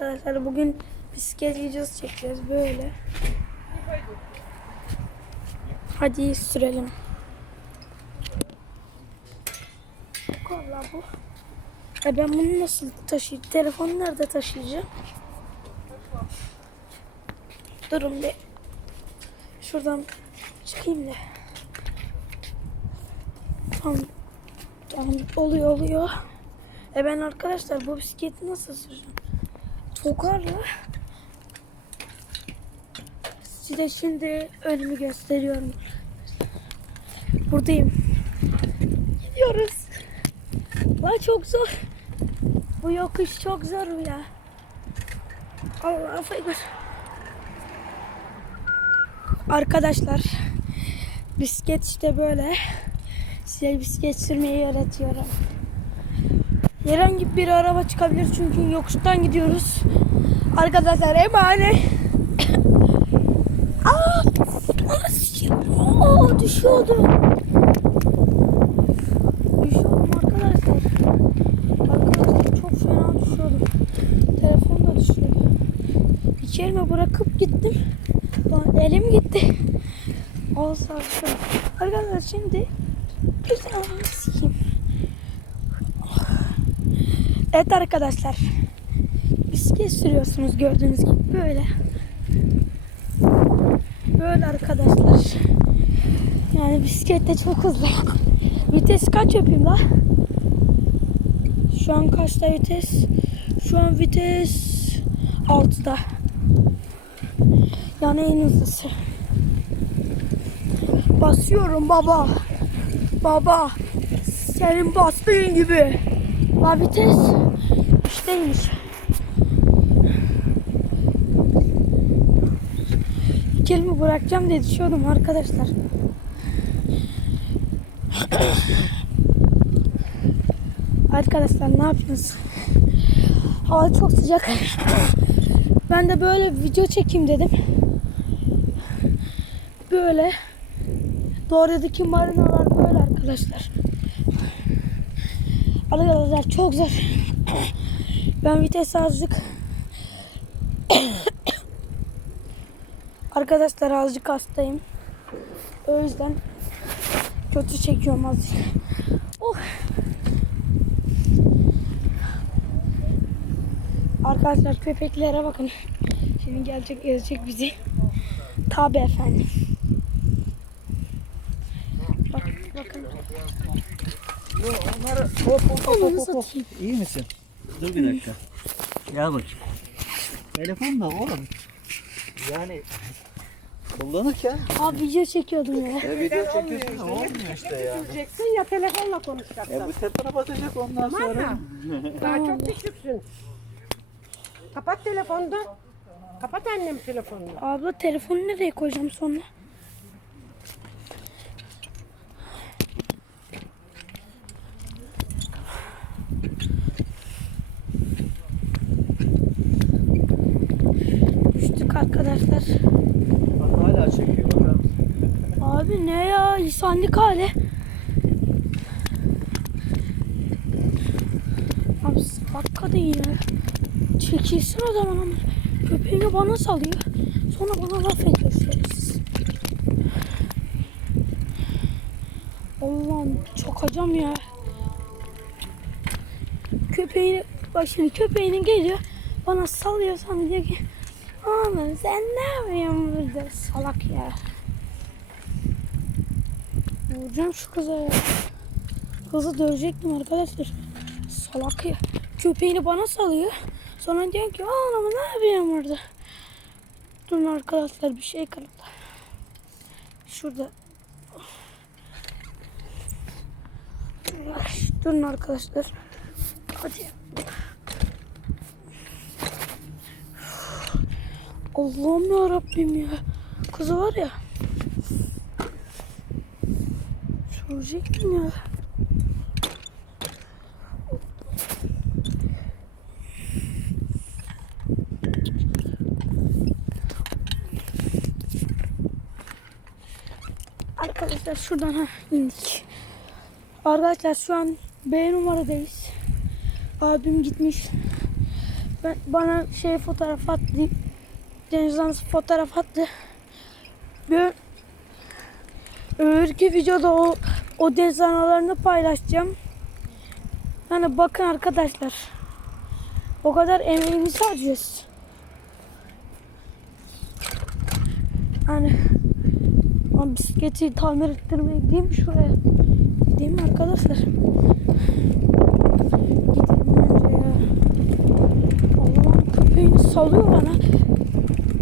arkadaşlar bugün bisiklet videosu çekeceğiz böyle. Hadi sürelim. Valla bu. E ben bunu nasıl taşıyacağım? Telefonu nerede taşıyacağım? Durun bir. Şuradan çıkayım da. Tamam. Tamam oluyor oluyor. E ben arkadaşlar bu bisikleti nasıl süreceğim? Ya. Size şimdi önümü gösteriyorum. Buradayım. Gidiyoruz. Vay çok zor. Bu yokuş çok zor ya. Allah'a ekber. Arkadaşlar bisiklet işte böyle. Size bisiklet sürmeyi öğretiyorum. Herhangi bir araba çıkabilir çünkü yokuştan gidiyoruz. Arkadaşlar emanet. Aa! Aa, düşüyordu. Düşüyordum arkadaşlar. Arkadaşlar çok fena düşüyordum. Telefon da düşüyordu. İki bırakıp gittim. Lan elim gitti. Olsun. Arkadaşlar şimdi güzel sikeyim. Evet arkadaşlar. Bisiklet sürüyorsunuz gördüğünüz gibi böyle. Böyle arkadaşlar. Yani bisiklet de çok hızlı. Vites kaç yapayım la? Şu an kaçta vites? Şu an vites 6'da. Yani en hızlısı. Basıyorum baba. Baba. Senin bastığın gibi. La vites üçteymiş. Kelimi bırakacağım diye düşüyordum arkadaşlar. Arkadaşlar ne yapıyorsunuz? Hava çok sıcak. Ben de böyle video çekeyim dedim. Böyle Doğru'daki marinalar böyle arkadaşlar. Arkadaşlar çok zor. Ben vites azıcık Arkadaşlar azıcık hastayım. O yüzden kötü çekiyorum azıcık. Oh. Arkadaşlar köpeklere bakın. Şimdi gelecek gezecek bizi. Tabi efendim. Bak, bakın. Yo, onları hop hop hop hop hop. İyi misin? Dur bir dakika. Gel bakayım. Telefon da oğlum. Yani kullanırken Abi video çekiyordum ya. e, video çekiyorsun da olmuyor işte ya. Götüreceksin ya telefonla konuşacaksın. E bu telefona basacak ondan sonra. Daha çok küçüksün. Kapat telefonunu. Kapat annem telefonunu. Abla telefonu nereye koyacağım sonra? Düştük arkadaşlar. Bak hala çekiyor bakalım. Abi ne ya? İnsanlık hali. Abi dakika değil ya. Çekilsin o zaman ama. Köpeğini bana salıyor. Sonra bana laf ediyor şerefsiz. Allah'ım çok acam ya. Köpeğini, bak şimdi köpeğinin geliyor. Bana salıyor sonra diyor ki Oğlum sen ne yapıyorsun burada salak ya. Vuracağım şu kıza ya. Kızı dövecektim arkadaşlar. Salak ya. Köpeğini bana salıyor. Sonra diyor ki oğlum ne yapıyorsun burada? Durun arkadaşlar bir şey kırıldı. Şurada. Durun arkadaşlar. Hadi. Allah'ım ya Rabbim ya. Kızı var ya. Söyleyecektim ya. Arkadaşlar şuradan ha indik. Arkadaşlar şu an B numaradayız. Abim gitmiş. Ben, bana şey fotoğraf attı. Deniz anası fotoğraf attı. Bir öbürkü videoda o, o deniz analarını paylaşacağım. Hani bakın arkadaşlar. O kadar emeğimizi harcıyoruz. Hani ama bisikleti tamir ettirmeye gideyim şuraya. Gideyim mi arkadaşlar? Gidelim önce ya. Allah'ım köpeğini salıyor bana.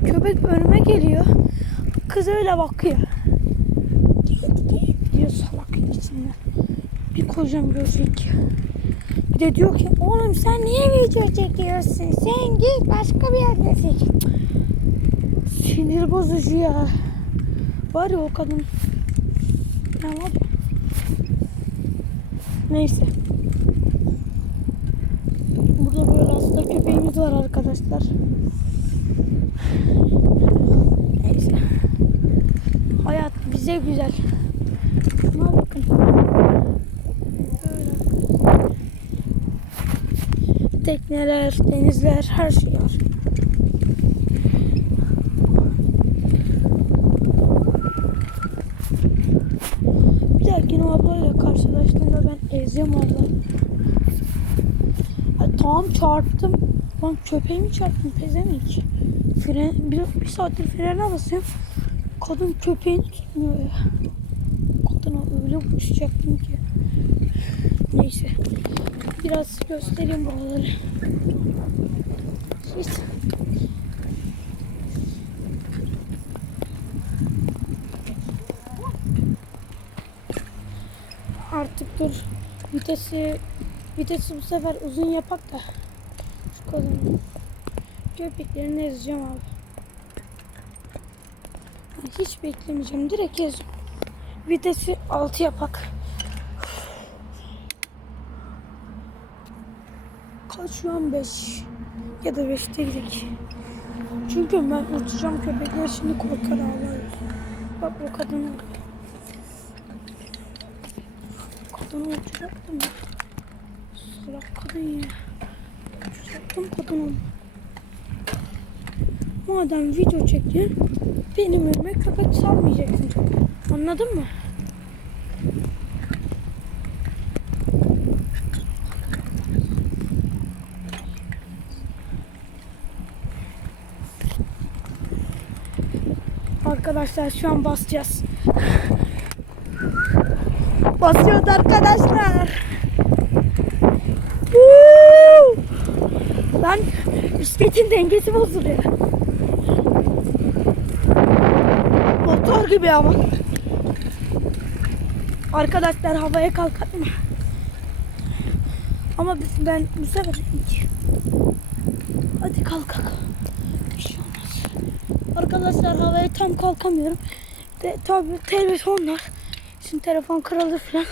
Köpek önüme geliyor. Kız öyle bakıyor. Diyor salak içinden. Bir kocam görecek. Bir de diyor ki oğlum sen niye video çekiyorsun? Sen git başka bir yerde çek. Sinir bozucu ya. Var ya o kadın. Ya. Neyse. Burada böyle aslında köpeğimiz var arkadaşlar. Neyse. Hayat bize güzel. Şuna bakın. Böyle. Tekneler, denizler, her şey var. Bir dahakine o ablayla karşılaştığımda ben ezeceğim abla. Tamam çarptım. Lan köpeğimi çarptım pezemek. Fren, bir, bir saattir frene basıyorum. Kadın köpeğini tutmuyor ya. Kadına öyle vuracaktım ki. Neyse. Biraz göstereyim buraları. Hiç. Artık dur. Vitesi vitesi bu sefer uzun yapak da. Köpeklerini ezeceğim abi. Hiç beklemeyeceğim. Direkt ezeceğim. Vitesi 6 yapak. Kaç şu an 5 ya da 5'te gidelim. Çünkü ben uçacağım köpekler şimdi korkar ağlar. Bak o kadın orada. Kadını uçacaktım. Salak kadın ya. Uçacaktım kadını. Madem video çekiyorsun benim önüme köpek salmayacaksın. Anladın mı? Arkadaşlar şu an basacağız. Basıyoruz arkadaşlar. Lan bisikletin dengesi bozuluyor. Gibi ama. Arkadaşlar havaya kalkalım. Ama ben bu sefer ilk. Hadi. Bir şey. Arkadaşlar havaya tam kalkamıyorum. De, tabii telefonlar. Şimdi telefon kırıldı falan.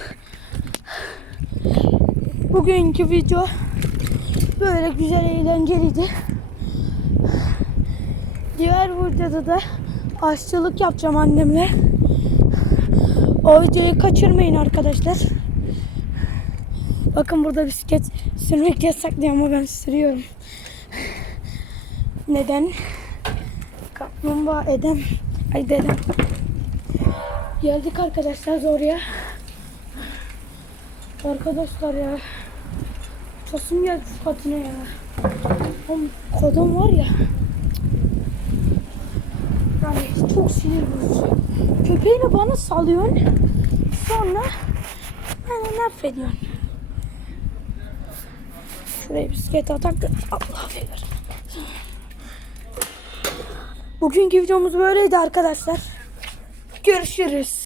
Bugünkü video böyle güzel eğlenceliydi. Diğer videoda da aşçılık yapacağım annemle. O videoyu kaçırmayın arkadaşlar. Bakın burada bisiklet sürmek yasak diye ama ben sürüyorum. Neden? Kaplumbağa edem. Ay dedem. Geldik arkadaşlar oraya. Arkadaşlar ya. Çasım geldi şu kadına ya. Oğlum kadın var ya. Yani çok sinir bozucu. Köpeğini bana salıyorsun. Sonra bana laf ediyorsun. Şuraya bisiklet atak Allah verir. Bugünkü videomuz böyleydi arkadaşlar. Görüşürüz.